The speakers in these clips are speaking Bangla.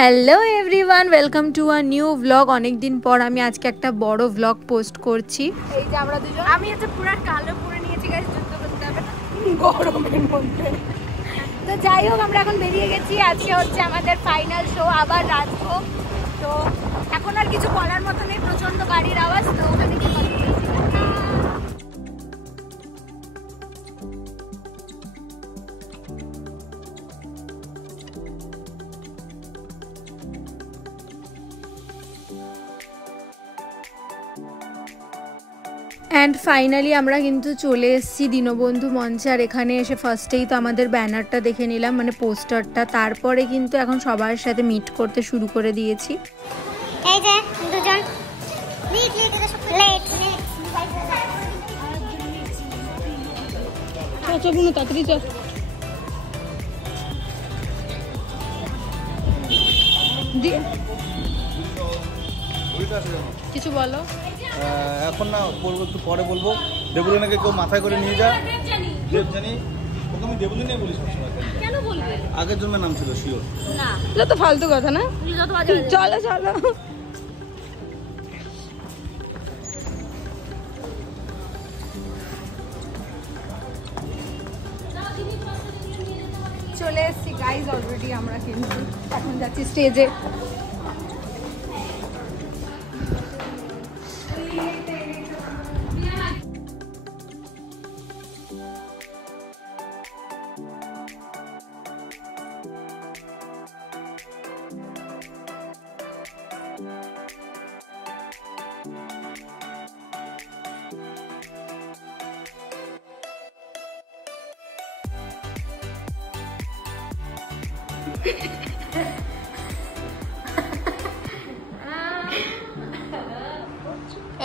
Hello everyone, welcome to a new blog. অনেক দিন পর আমি আজকে একটা বড় ব্লগ পোস্ট করছি। এই যে আমরা দুজন, আমি হচ্ছে পুরো কালো পরে নিয়েছি গাইস, যুদ্ধ করতে হবে না গরমের মধ্যে। তো যাই হোক, আমরা এখন বেরিয়ে গেছি। আজকে হচ্ছে আমাদের ফাইনাল শো, আবার রাজভোগ। তো এখন আর কিছু বলার মতো নেই, প্রচন্ড গাড়ির আওয়াজ। তো ওখানে গিয়ে কথা বলছি। অ্যান্ড ফাইনালি আমরা কিন্তু চলে এসেছি দীনবন্ধু মঞ্চে। আর এখানে এসে ফার্স্টেই তো আমাদের ব্যানারটা দেখে নিলাম, মানে পোস্টারটা। তারপরে কিন্তু এখন সবার সাথে মিট করতে শুরু করে দিয়েছি। এই যে দুজন তাড়াতাড়ি চল। কিছু বলো। এখন না বলবো, একটু পরে বলবো। দেবুলিনাকে কেউ মাথায় করে নিয়ে যা। দেবজানি, ওকে আমি দেবুলিনা বলি সবসময়। কেন বলবে? আগের জন্মের নাম ছিল শিওর না, এটা তো ফালতু কথা না। চলো চলো চলে এসেছি গাইজ অলরেডি। আমরা কিন্তু এখন যাচ্ছি স্টেজে।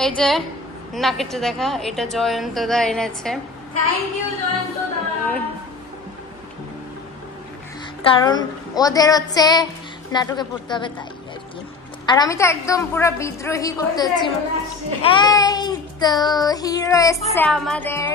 এই যে নাকেরটা দেখা, এটা জয়ন্তদা এনেছে। থ্যাংক ইউ জয়ন্তদা। কারণ ওদের হচ্ছে নাটকে পড়তে হবে, তাই আর কি। আর আমি তো একদম পুরো বিদ্রোহী করতে হচ্ছি। এই তো হিরো এসছে আমাদের।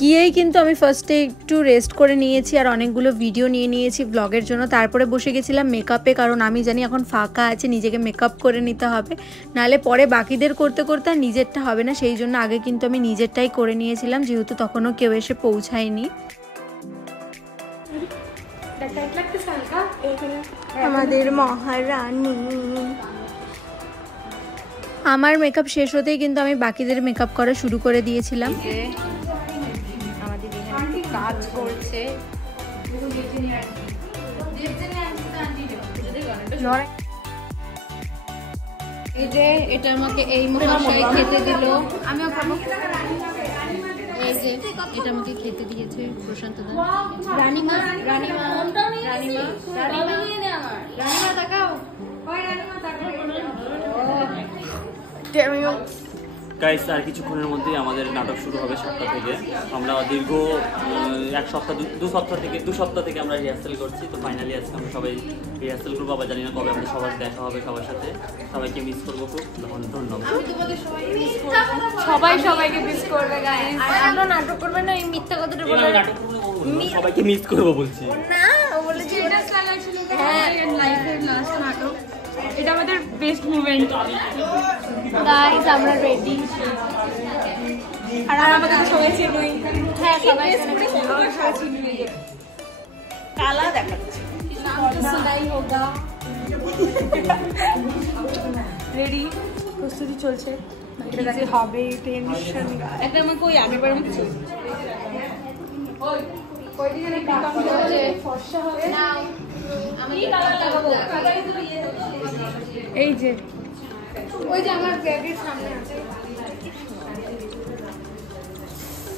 গিয়েই কিন্তু আমি ফার্স্টে একটু রেস্ট করে নিয়েছি আর অনেকগুলো ভিডিও নিয়ে নিয়েছি ব্লগের জন্য। তারপরে বসে গেছিলাম মেকআপে, কারণ আমি জানি এখন ফাঁকা আছে, নিজেকে মেকআপ করে নিতে হবে, নাহলে পরে বাকিদের করতে করতে আর নিজেরটা হবে না। সেই জন্য আগে কিন্তু আমি নিজেরটাই করে নিয়েছিলাম, যেহেতু তখনও কেউ এসে পৌঁছায়নি। আমাদের মহারানী। আমার মেকআপ শেষ হতেই কিন্তু আমি বাকিদের মেকআপ করা শুরু করে দিয়েছিলাম। আমাদের এখানে কাজ করছে। এই যে এটা আমাকে এই মহাশয় খেতে দিল, আমিও খাবো। এই যে এটা আমাকে খেতে দিয়েছে প্রশান্ত দা। রানীমা রানীমা রানীমা রানীমা রানীমা তাকাও। গাইস, আর কিছুক্ষণের মধ্যেই আমাদের নাটক শুরু হবে 7টা থেকে। আমরা দীর্ঘ দু সপ্তাহ থেকে আমরা রিহার্সাল করছি। তো ফাইনালি আজকে আমরা সবাই রিহার্সাল করবো। আবার জানি না কবে আমাদের সবার দেখা হবে সবার সাথে। সবাইকে মিস করবো খুব। ধন্যবাদ। সবাই সবাইকে মিস করবে গাইস। আর আমরা নাটক করবে না, এই মিথ্যা কথাটা বলে। সবাইকে মিস করবো বলছি না, ও বলেছে এটা লাগাইছিল। হ্যাঁ, লাইফের লাস্ট নাটক, এটা আমাদের বেস্ট মুভমেন্ট। গাইস আমরা রেডি। আর আমাদের সবাই চিনুই। হ্যাঁ, সবাই চিনুই। কালা দেখাচ্ছে। সুনাই হোগা। রেডি, প্রস্তুতি চলছে। এটা যে হবে টেনশন। একটা আমাকে ওই আগেরবার মতো চলছে। ওই দিনে কাম হচ্ছে ফর্সা হবে না। আমি কালার লাগাবো। এই যে ওই যে আমার বেবির সামনে আছে।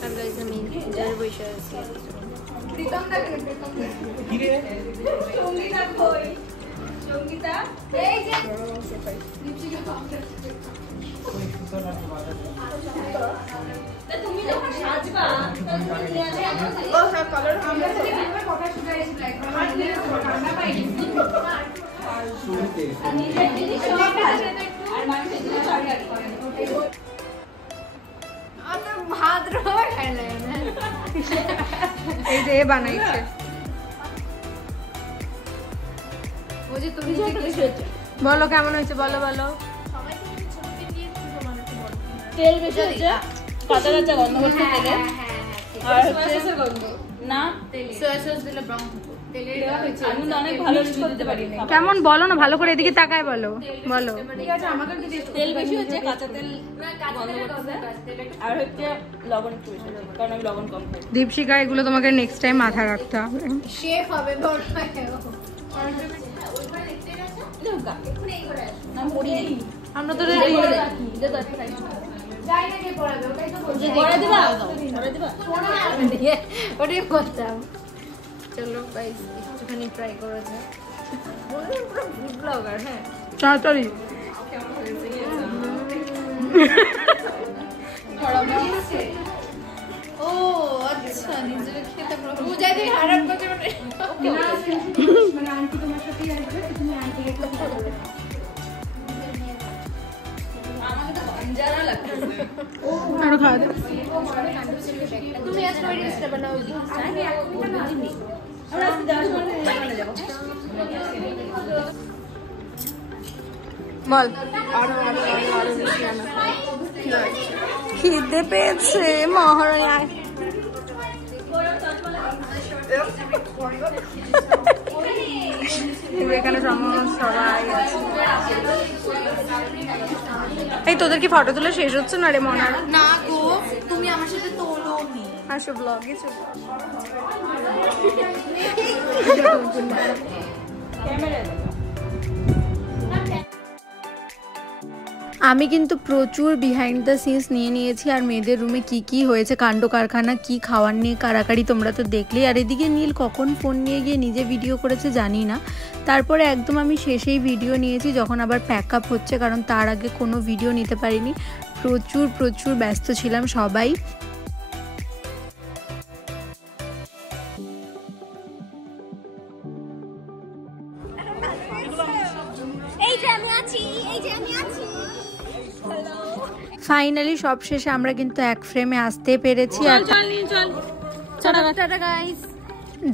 আমরা এখানে যার বসে আছি। প্রীতম দা কেন? প্রীতম কি রে? সঙ্গীতা কই? সঙ্গীতা এই যে লিপস্টিক পাউডার। তুমি যখন সাজবা তখন তুমি নিয়ে আসবে। ও সব কালার আমরা তো দেখবে কথা শুনাইছিল একবার। ঠান্ডা পাইনি। শুনতে নিজের জিনিস সব আছে তো একটু। আর মানুষের জিনিস সরকারি করেন। আমরা ভাত রোয়া খাইলে না। এই যে বানাইছে। বলো কেমন হয়েছে, বলো বলো। তেল বেশি হচ্ছে, কাঁচা কাঁচা গন্ধ করছে তেলে, আর হচ্ছে না সোয়া সস দিলে ব্রাউন আমি অনেক ভালো দিতে পারি। কেমন বলো না ভালো করে, এদিকে তাকায় বলো বলো। ঠিক আছে, আমাকে তেল বেশি হচ্ছে, কাঁচা তেল গন্ধ করতেছে, আর হচ্ছে লবণ একটু বেশি, কারণ আমি লবণ কম খাই। দীপশিকা, এগুলো তোমাকে নেক্সট টাইম মাথায় রাখতে হবে। শেফ হবে আমরা তো রেডি করে রাখি। ওটাই বলতাম। চলো গাইস একটুখানি ট্রাই করা যায়। পুরো ফুড ব্লগার। হ্যাঁ তাড়াতাড়ি ও আচ্ছা, নিজের খেতে পূজা দিয়ে খারাপ করতে মানে আন্টি তোমার সাথেই আসবে, তুমি আন্টিকে আরো খাওয়া দে। তুমি আজকে রিলসটা বানাও। বল। খিদে পেয়েছে মহারানী। এখানে সবাই আছে। এই তোদের কি ফটো তোলা শেষ হচ্ছে না রে মনা? না গো, তুমি আমার সাথে তোলো নি। আসো ব্লগে চলো। আমি কিন্তু প্রচুর বিহাইন্ড দ্য সিনস নিয়ে নিয়েছি, আর মেয়েদের রুমে কি কি হয়েছে কাণ্ড কারখানা, কি খাওয়ার নিয়ে কারাকারি তোমরা তো দেখলেই। আর এদিকে নীল কখন ফোন নিয়ে গিয়ে নিজে ভিডিও করেছে জানি না। তারপরে একদম আমি শেষেই ভিডিও নিয়েছি যখন আবার প্যাক আপ হচ্ছে, কারণ তার আগে কোনো ভিডিও নিতে পারিনি। প্রচুর ব্যস্ত ছিলাম সবাই। ফাইনালি সব শেষে আমরা কিন্তু এক ফ্রেমে আসতে পেরেছি। আর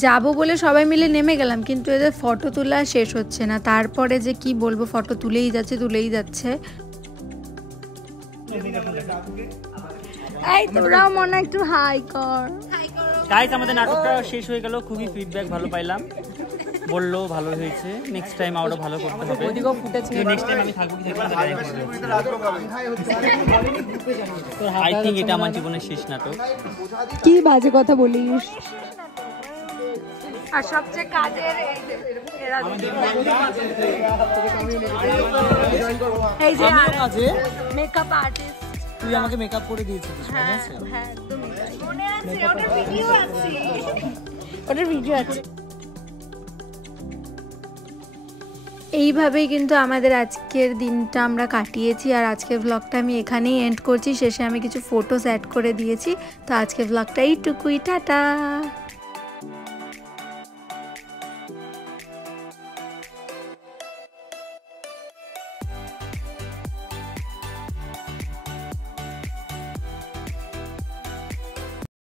যাবো বলে সবাই মিলে নেমে গেলাম, কিন্তু এদের ফটো তোলা শেষ হচ্ছে না। তারপরে যে কি বলবো, ফটো তুলেই যাচ্ছে। এই তোরাও মনে একটু হাই কর। গাইস আমাদের নাটকটা শেষ হয়ে গেল, খুবই ফিডব্যাক ভালো পাইলাম, বললো ভালো হয়েছে, নেক্সট টাইম আরো ভালো করতে হবে। নেক্সট টাইম আমি থাকবো কি থাকবো না আই থিংক এটা আমার জীবনের শেষ নাটক। কি বাজে কথা বলিস। আর সবচেয়ে কাজের এই যে মেকআপ আর্টিস্ট, তুই আমাকে মেকআপ করে দিয়েছিস। হ্যাঁ একদমই মনে আছে, ওটার ভিডিও আছে। এইভাবেই কিন্তু আমাদের আজকের দিনটা আমরা কাটিয়েছি। আর আজকের ব্লগটা আমি এখানেই এন্ড করছি। শেষে আমি কিছু ফটোস অ্যাড করে দিয়েছি। তো আজকের ব্লগটা এইটুকুই, টাটা।